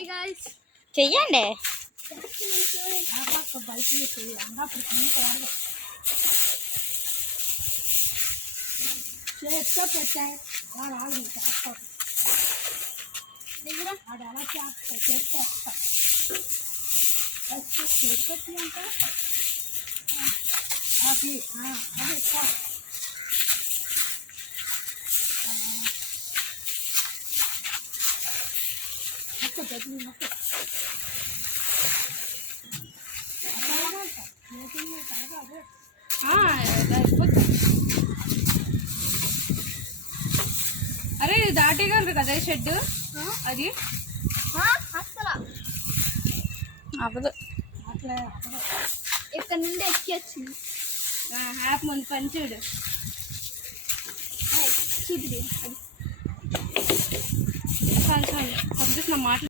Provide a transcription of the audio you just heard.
Hi guys చెయ్యండి. చేత్తో పెట్టాయి అలా రాదు అది అలా చేస్తా చేస్తే చేసి అంటే అది ఎక్కువ అరే ఇది దాటేయగలరు కదా షెడ్ అది అసలు అవ్వదు అట్లా ఇక్కడ నుండి ఎక్కి వచ్చింది. హ్యాప్ ముందు పంచుడు చూడు కొంచెం నా మాట